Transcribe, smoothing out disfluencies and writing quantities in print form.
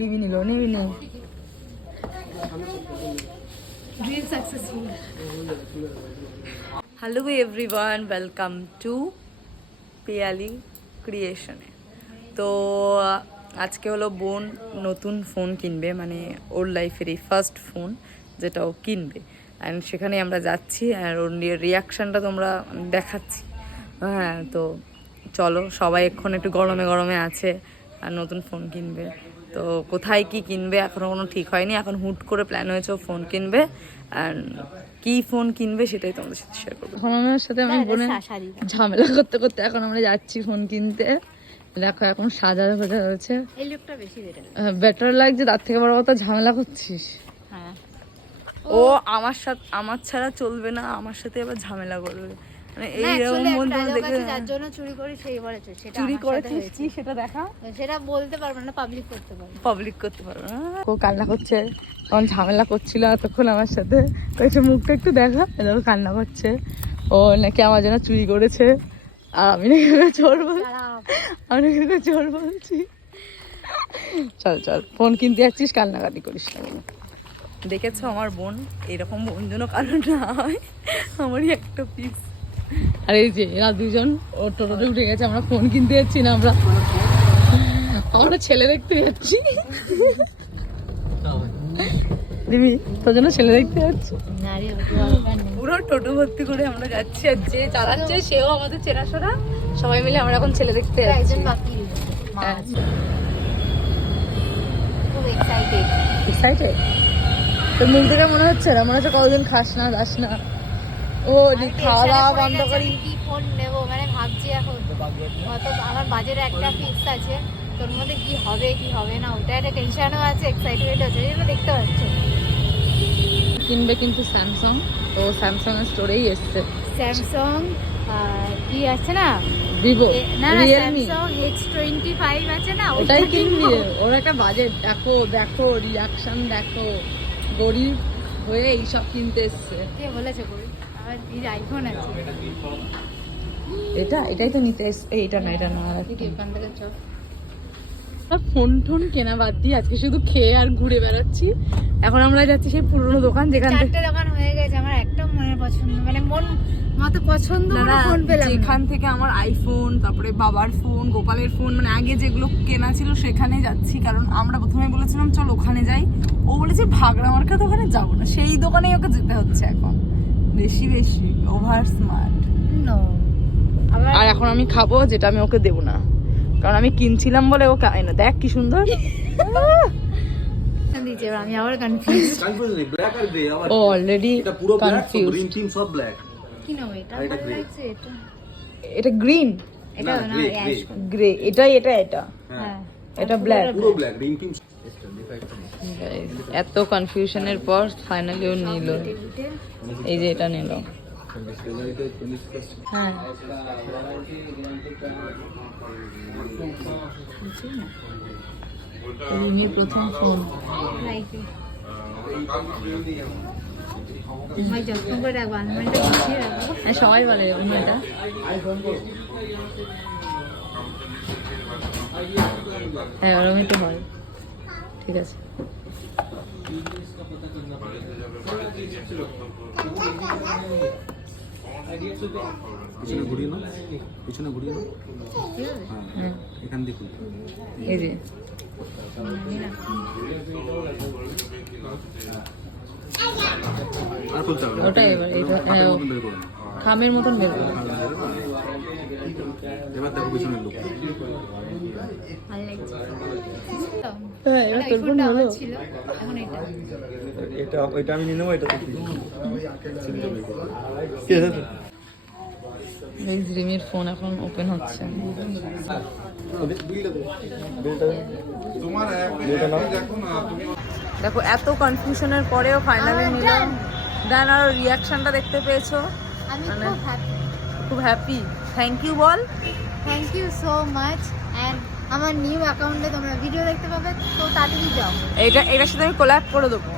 রিমি নিল নিবি না Dream successful. Hello everyone, welcome to Piyali ক্রিয়েশনে। তো আজকে হলো বোন নতুন ফোন কিনবে, মানে ওর লাইফের এই ফার্স্ট ফোন যেটা ও কিনবে, অ্যান্ড সেখানে আমরা যাচ্ছি আর ওর রিয়াকশানটা তোমরা দেখাচ্ছি। হ্যাঁ, তো চলো, সবাই এখন একটু গরমে গরমে আছে আর নতুন ফোন কিনবে। তো কোথায় কি কিনবে এখনও কোনো ঠিক হয়নি, এখন হুট করে প্ল্যান হয়েছে ও ফোন কিনবে, অ্যান্ড কি ফোন কিনবে সেটাই তোমাদের সাথে শেয়ার করবো। এখন আমার সাথে আমি বোনে ঝামেলা করতে করতে এখন আমরা যাচ্ছি ফোন কিনতে। দেখো এখন সাজা ভাজা হয়েছে, এই লুকটা বেশি বেটার লাগছে, তার থেকে বড় কথা ঝামেলা করছিস। হ্যাঁ, ও আমার ছাড়া চলবে না, আমার সাথে আবার ঝামেলা করবে, মানে এইরকম মধ্যে দেখে যার জন্য চুরি করি সেই বলেছে সেটা চুরি করেছিস কি সেটা দেখা, সেটা বলতে পারবো না, পাবলিক করতে পারবো না। ও কান্না করছে, তখন ঝামেলা করছিল এতক্ষণ আমার সাথে, কয়েছে মুখটা একটু দেখা, এরকম কান্না করছে। ও নাকি আমার জন্য চুরি করেছে আর আমি নাকি চোর বলছি। চল চল, ফোন কিনতে যাচ্ছিস, কান্নাকাটি করিস না। দেখেছো আমার বোন, এরকম বোন যেন কারণ না হয়, আমারই একটা পিস। আর এই যে এরা দুজন ও টোটোতে উঠে গেছে, আমরা ফোন কিনতে যাচ্ছি না, আমরা ছেলে দেখতে যাচ্ছি। দিবি তোর জন্য ছেলে দেখতে যাচ্ছি, পুরো টোটো ভর্তি করে আমরা যাচ্ছি, আর যে চালাচ্ছে সেও আমাদের চেনাশোনা, সবাই মিলে আমরা এখন ছেলে দেখতে যাচ্ছি। এক্সাইটেড? তোর মুখ দেখে মনে হচ্ছে না, মনে হচ্ছে কতদিন খাস না যাস না। ও খাওয়া দাওয়া বন্ধ করি, কি ফোন নেবো মানে ভাবছি এখন, কত আমার বাজেটে একটা ফিক্স আছে, তোর মধ্যে কি হবে কি হবে না ওটা একটা টেনশনও আছে, এক্সাইটমেন্ট আছে, যেগুলো দেখতে পাচ্ছ। কিনবে কিন্তু স্যামসাং, তো স্যামসাং এর স্টোরেই এসছে স্যামসাং কি আছে না, ভিভো, না রিয়েলমি, স্যামসাং H25 আছে না, ওটাই কিনবি। ওর একটা বাজেট দেখো, দেখো রিয়াকশন দেখো, গরিব হয়ে এইসব কিনতে এসছে। কে বলেছে গরিব? আমার দিদি আইফোন আছে। এটাই তো নিতে এসছে। এটা না আর দিদি ওখান থেকে চল। ফোন টোন কেনা বাদ দিয়ে আজকে শুধু খেয়ে আর ঘুরে বেড়াচ্ছি। এখন আমরা যাচ্ছি সেই পুরনো দোকান, যেখান থেকে 4টে দোকান হয়ে গেছে, আমার একটা মনের পছন্দ, মানে মন মতো পছন্দ ফোন পেলাম, যেখান থেকে আমার আইফোন, তারপরে বাবার ফোন, গোপালের ফোন, মানে আগে যেগুলো কেনা ছিল সেখানে যাচ্ছি। কারণ আমরা প্রথমে বলেছিলাম চল ওখানে যাই, ও বলেছে ভাগড়া মার্কা দোকানে যাবো না, সেই দোকানেই ওকে যেতে হচ্ছে এখন, বেশি ওভার স্মার্ট। আর এখন আমি খাবো যেটা আমি ওকে দেবো না, কারণ আমি কিনছিলাম বলে ও খায় না। দেখ কি সুন্দর, আমি আবার কনফিউজ। ও অলরেডি কনফিউজ। কি নাম এটা? এটা গ্রিন, এটা না অ্যাশ গ্রে, এটা হ্যাঁ, এটা ব্ল্যাক। পুরো ব্ল্যাক রিং টিম। এত কনফিউশনের পর ফাইনালি ও নিল, এই যে এটা নিল। হ্যাঁ প্রথম ফোন, সবাই বলে উন্নয়টা। হ্যাঁ ওরকম একটু হয়, ঠিক আছে। পিছনে ঘুরিয়ে নাও, হ্যাঁ এখান দেখুন, এই যে আর খুলতে হবে ওটাই, এবার এটা খামের মতন বের করো। এবার দেখো পিছনের লোক, হ্যাঁ এবার তোর ফোন হলো। এটা ওইটা আমি নিয়ে নেবো, এটা রিমির ফোন এখন ওপেন হচ্ছে। দেখো এত কনফিউশনের পরেও ফাইনালি নিল। দেন আর রিয়াকশনটা দেখতে পেয়েছো, আমি খুব হ্যাপি। থ্যাংক ইউ বল। Thank you so much. And আমার নিউ অ্যাকাউন্টে তোমরা ভিডিও দেখতে পাবে, তো তাড়াতাড়ি যাও। এটার সাথে আমি কোল্যাব করে দেবো।